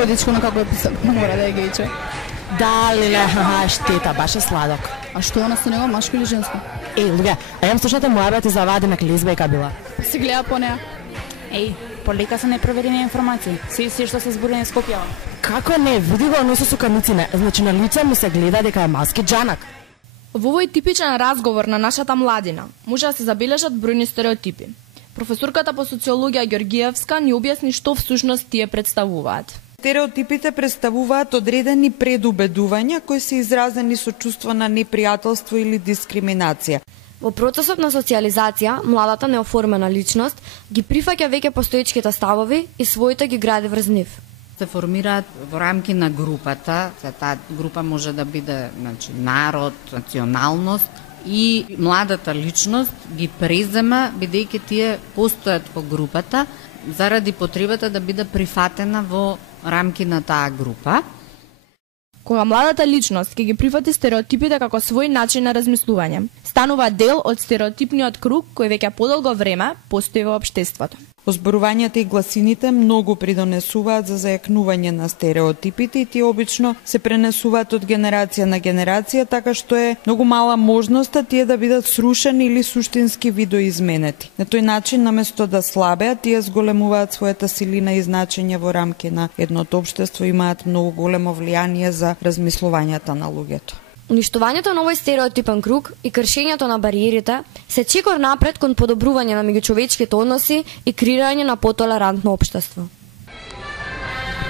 друго дечко на како е писан, мора да е гејче. Да, леле, штета, баш е сладок. А што она со него, машко или женско? Луѓе, а јам слушате мојабет и за ваденак лесбијка била. Па се гледа по неа. Полека се непроверени информации. Се што се збори не скопјава. Како не, види го носо со камицина, значи на лице му се гледа дека е маски џанак. Во овој типичен разговор на нашата младина може да се забележат бројни стереотипи. Професорката по социологија Ѓоргиевска ни објасни што всушност тие представуваат. Стереотипите представуваат одредени предубедувања кои се изразени со чувство на непријателство или дискриминација. Во процесот на социализација, младата неоформена личност ги прифаќа веќе постоечките ставови и своите ги гради врз нив. Се формираат во рамки на групата, таа група може да биде народ, националност и младата личност ги презема бидејќи тие постојат во групата заради потребата да биде прифатена во рамки на таа група. Кога младата личност ќе ги прифати стереотипите како свој начин на размислување, станува дел од стереотипниот круг кој веќе подолго време постои во општеството. Озборувањата и гласините многу придонесуваат за зајакнување на стереотипите и тие обично се пренесуваат од генерација на генерација, така што е многу мала можноста тие да бидат срушени или суштински видоизменети. На тој начин, наместо да слабеат, тие зголемуваат својата силина и значење во рамки на едното општество, имаат многу големо влијание за размислувањата на луѓето. Уништувањето на овој стереотипен круг и кршењето на бариерите се чекор напред кон подобрување на меѓучовечките односи и креирање на потолерантно општество.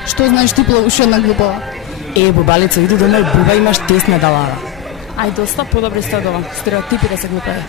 Што знаеш ти уши една глупава? Бубалица, иди дома и буба, имаш тест на далара. Ај доста подобри сте од ова. Стереотипите се глупави.